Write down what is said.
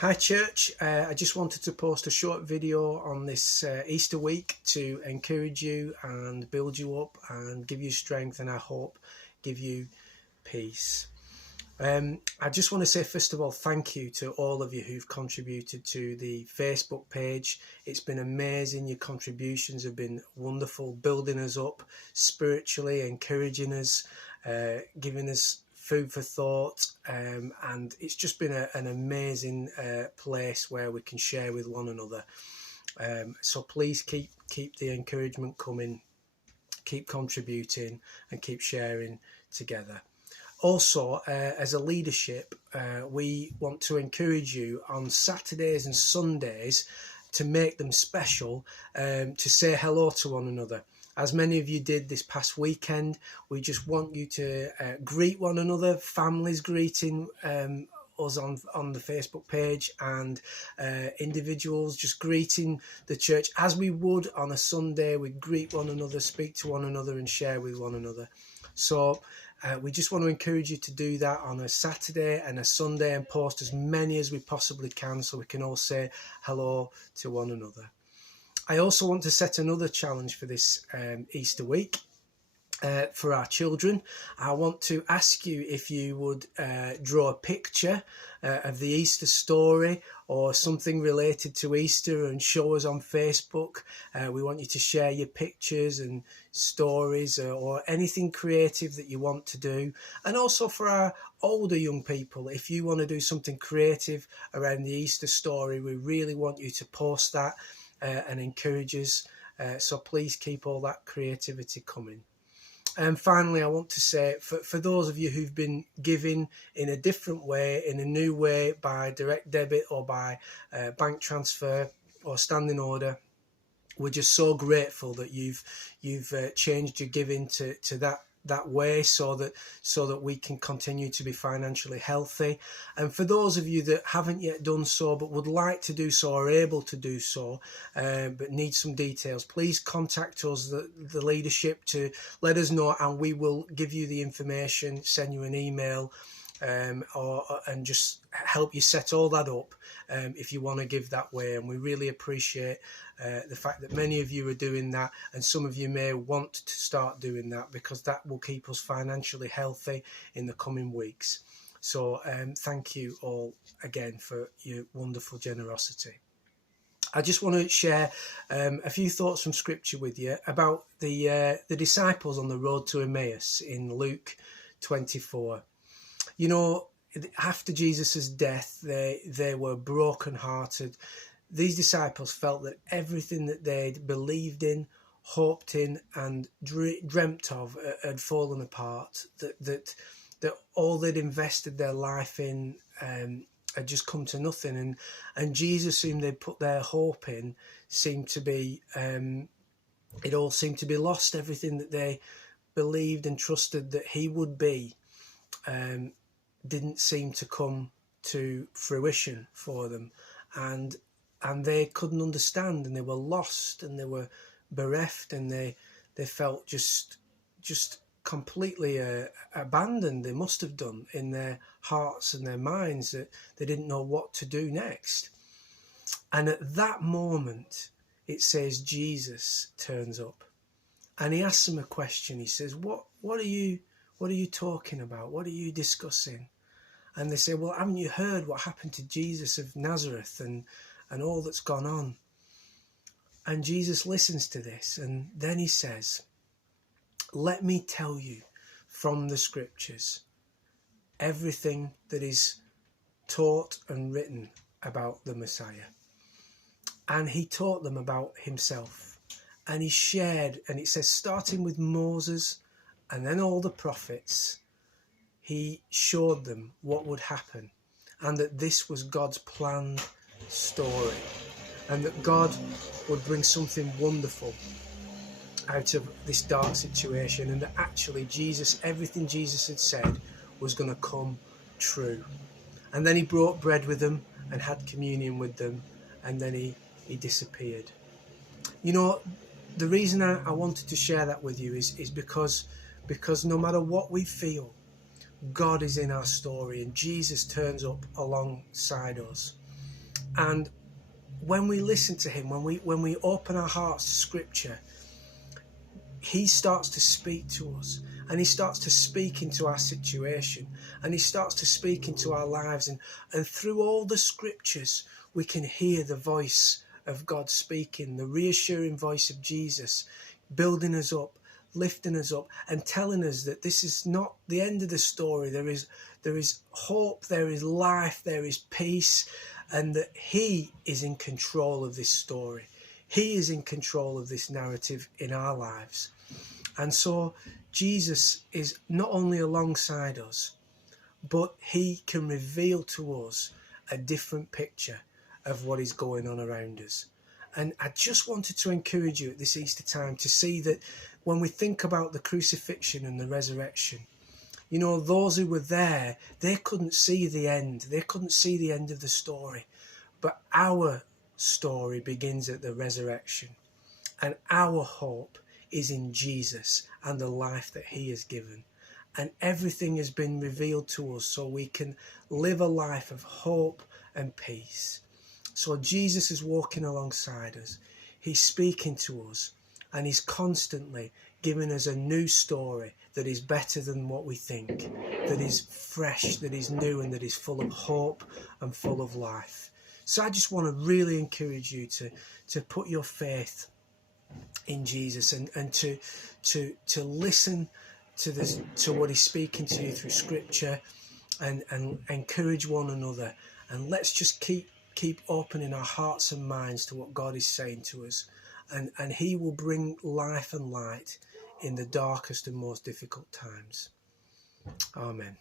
Hi church, I just wanted to post a short video on this Easter week to encourage you and build you up and give you strength, and I hope give you peace. I just want to say first of all thank you to all of you who've contributed to the Facebook page. It's been amazing. Your contributions have been wonderful, building us up spiritually, encouraging us, giving us food for thought, and it's just been an amazing place where we can share with one another. So please keep the encouragement coming, keep contributing, and keep sharing together. Also, as a leadership, we want to encourage you on Saturdays and Sundays to make them special, to say hello to one another. As many of you did this past weekend, we just want you to greet one another, families greeting us on the Facebook page, and individuals just greeting the church as we would on a Sunday. We'd greet one another, speak to one another, and share with one another. So we just want to encourage you to do that on a Saturday and a Sunday, and post as many as we possibly can so we can all say hello to one another. I also want to set another challenge for this Easter week. For our children, I want to ask you if you would draw a picture of the Easter story or something related to Easter and show us on Facebook. We want you to share your pictures and stories or anything creative that you want to do. And also for our older young people, if you want to do something creative around the Easter story, we really want you to post that and encourage us. So please keep all that creativity coming. And finally, I want to say, for those of you who've been giving in a different way, in a new way, by direct debit or by bank transfer or standing order, we're just so grateful that you've changed your giving to that way, so that we can continue to be financially healthy. And for those of you that haven't yet done so but would like to do so or able to do so, but need some details, please contact us, the leadership, to let us know, and we will give you the information, send you an email, and just help you set all that up if you want to give that way. And we really appreciate the fact that many of you are doing that, and some of you may want to start doing that, because that will keep us financially healthy in the coming weeks. So thank you all again for your wonderful generosity. I just want to share a few thoughts from Scripture with you about the disciples on the road to Emmaus in Luke 24. You know, after Jesus' death, they were brokenhearted. These disciples felt that everything that they'd believed in, hoped in, and dreamt of had fallen apart. That all they'd invested their life in had just come to nothing. And Jesus, whom they'd put their hope in, seemed to be it all seemed to be lost. Everything that they believed and trusted that he would be didn't seem to come to fruition for them, and they couldn't understand, and they were lost, and they were bereft, and they felt just completely abandoned. They must have done in their hearts and their minds, that they didn't know what to do next. And at that moment, it says Jesus turns up, and he asks them a question. He says, what are you talking about? What are you discussing? And they say, well, haven't you heard what happened to Jesus of Nazareth and all that's gone on? And Jesus listens to this, and then he says, let me tell you from the Scriptures everything that is taught and written about the Messiah. And he taught them about himself, and he shared, and it says, starting with Moses and then all the prophets, he showed them what would happen, and that this was God's planned story, and that God would bring something wonderful out of this dark situation, and that actually Jesus, everything Jesus had said was going to come true. And then he brought bread with them and had communion with them, and then he disappeared. You know, the reason I wanted to share that with you is because no matter what we feel, God is in our story, and Jesus turns up alongside us. And when we listen to him, when we open our hearts to Scripture, he starts to speak to us, and he starts to speak into our situation, and he starts to speak into our lives, and through all the Scriptures we can hear the voice of God speaking, the reassuring voice of Jesus, building us up, lifting us up, and telling us that this is not the end of the story. There is hope, there is life, there is peace, and that he is in control of this story. He is in control of this narrative in our lives. And so Jesus is not only alongside us, but he can reveal to us a different picture of what is going on around us. And I just wanted to encourage you at this Easter time to see that when we think about the crucifixion and the resurrection, you know, those who were there, they couldn't see the end. They couldn't see the end of the story. But our story begins at the resurrection. And our hope is in Jesus and the life that he has given. And everything has been revealed to us so we can live a life of hope and peace. So Jesus is walking alongside us. He's speaking to us, and he's constantly giving us a new story that is better than what we think, that is fresh, that is new, and that is full of hope and full of life. So I just want to really encourage you to put your faith in Jesus and to listen to this, to what he's speaking to you through Scripture, and encourage one another. And let's just keep opening our hearts and minds to what God is saying to us, and he will bring life and light in the darkest and most difficult times. Amen.